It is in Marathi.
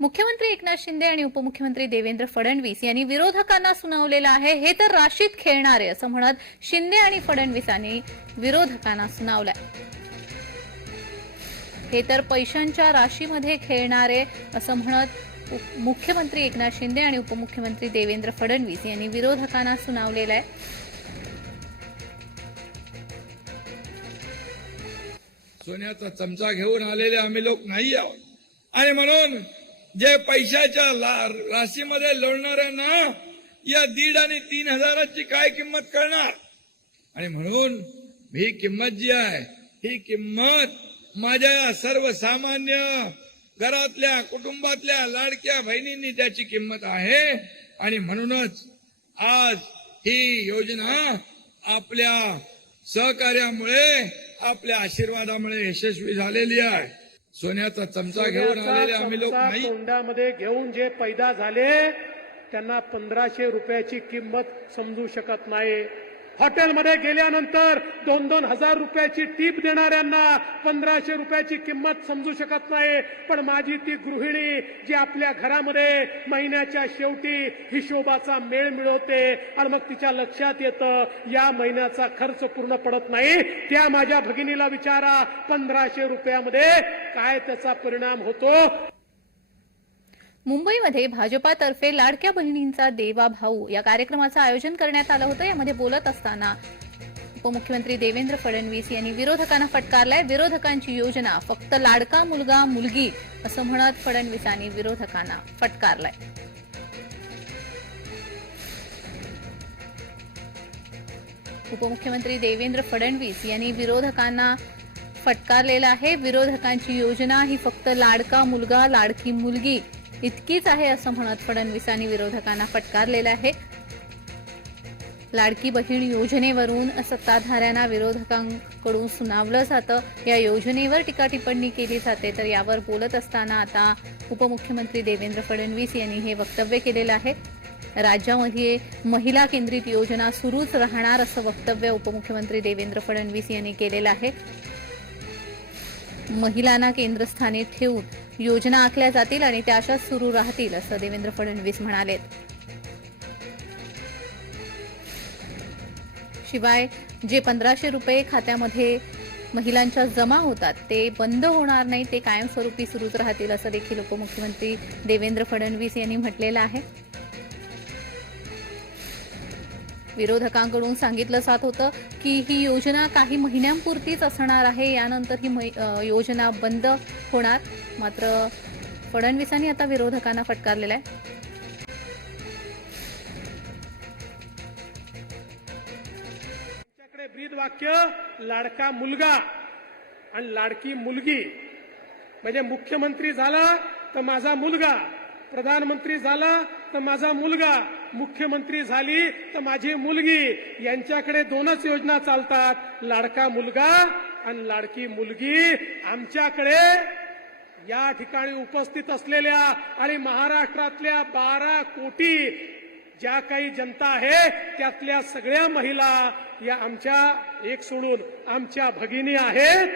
मुख्यमंत्री एकनाथ शिंदे आणि उपमुख्यमंत्री देवेंद्र फडणवीस यांनी विरोधकांना सुनावलेलं आहे हे तर राशीत खेळणारे असं म्हणत शिंदे आणि फडणवीसांनी विरोधकांना सुनावलंय. हे तर पैशांच्या राशीमध्ये खेळणारे असं म्हणत मुख्यमंत्री एकनाथ शिंदे आणि उपमुख्यमंत्री देवेंद्र फडणवीस यांनी विरोधकांना सुनावलेलं आहे सोन्याचा चमचा घेऊन आलेले आम्ही लोक नाही आहोत. आणि म्हणून जे पैशाच्या ला- राशीमध्ये लोळणाऱ्यांना या दीड आणि तीन हजाराची काय किंमत करणार? आणि म्हणून ही किंमत जी आहे ही किंमत माझ्या सर्वसामान्य घरातल्या कुटुंबातल्या लाडक्या बहिणींनी त्याची किंमत आहे. आणि म्हणूनच आज ही योजना आपल्या सहकार्यामुळे आपल्या आशीर्वादामुळे यशस्वी झालेली आहे. सोन्याचा चमचा घेऊन आलेले आम्ही लोक नाही. तोंडामध्ये घेऊन जे पैदा झाले त्यांना पंधराशे रुपयाची किंमत समजू शकत नाही. हॉटेलमध्ये गेल्यानंतर दोन दोन हजार रुपयाची टीप देणाऱ्यांना पंधराशे रुपयाची किंमत समजू शकत नाही. पण माझी ती गृहिणी जी आपल्या घरामध्ये महिन्याच्या शेवटी हिशोबाचा मेळ मिळवते आणि मग तिच्या लक्षात येतं या महिन्याचा खर्च पूर्ण पडत नाही. त्या माझ्या भगिनीला विचारा पंधराशे रुपयामध्ये काय त्याचा परिणाम होतो? मुंबईमध्ये भाजपातर्फे लाडक्या बहिणींचा देवा भाऊ या कार्यक्रमाचं आयोजन करण्यात आलं होतं. यामध्ये बोलत असताना उपमुख्यमंत्री देवेंद्र फडणवीस यांनी विरोधकांना फटकारलाय. विरोधकांची योजना फक्त लाडका मुलगा मुलगी असं म्हणत फडणवीसांनी विरोधकांना फटकारलाय. उपमुख्यमंत्री देवेंद्र फडणवीस यांनी विरोधकांना फटकारलेला आहे. विरोधकांची योजना ही फक्त लाडका मुलगा लाडकी मुलगी इतकीच आहे असं म्हणत फडणवीसांनी विरोधकांना फटकारलेलं आहे. लाडकी बहीण योजनेवरून सत्ताधाऱ्यांना विरोधकांकडून सुनावलं जातं. या योजनेवर टीका टिप्पणी केली जाते. तर यावर बोलत असताना आता उपमुख्यमंत्री देवेंद्र फडणवीस यांनी हे वक्तव्य केलेलं आहे. राज्यामध्ये महिला केंद्रित योजना सुरूच राहणार असं वक्तव्य उपमुख्यमंत्री देवेंद्र फडणवीस यांनी केलेलं आहे. महिलांना केंद्रस्थानी ठेवून योजना आखल्या जातील आणि त्या अशाच सुरू राहतील असं देवेंद्र फडणवीस म्हणालेत. शिवाय जे पंधराशे रुपये खात्यामध्ये महिलांच्या जमा होतात ते बंद होणार नाही ते कायमस्वरूपी सुरूच राहतील असं देखील उपमुख्यमंत्री देवेंद्र फडणवीस यांनी म्हटलेलं आहे. विरोधकांकडून सांगितलं जात होतं की ही योजना काही महिन्यांपुरतीच असणार आहे. यानंतर ही मै- योजना बंद होणार. मात्र फडणवीसांनी आता विरोधकांना फटकारलेला आहे. ब्रीद वाक्य लाडका मुलगा आणि लाडकी मुलगी. म्हणजे मुख्यमंत्री झाला तर माझा मुलगा प्रधानमंत्री झाला तर माझा मुलगा. मुख्यमंत्री झाली तर माझी मुलगी यांच्याकडे दोनच योजना चालतात. लाडका मुलगा आणि लाडकी मुलगी आमच्याकडे या ठिकाणी उपस्थित असलेल्या आणि महाराष्ट्रातल्या बारा कोटी ज्या काही जनता आहे त्यातल्या सगळ्या महिला या आमच्या एक सोडून आमच्या भगिनी आहेत.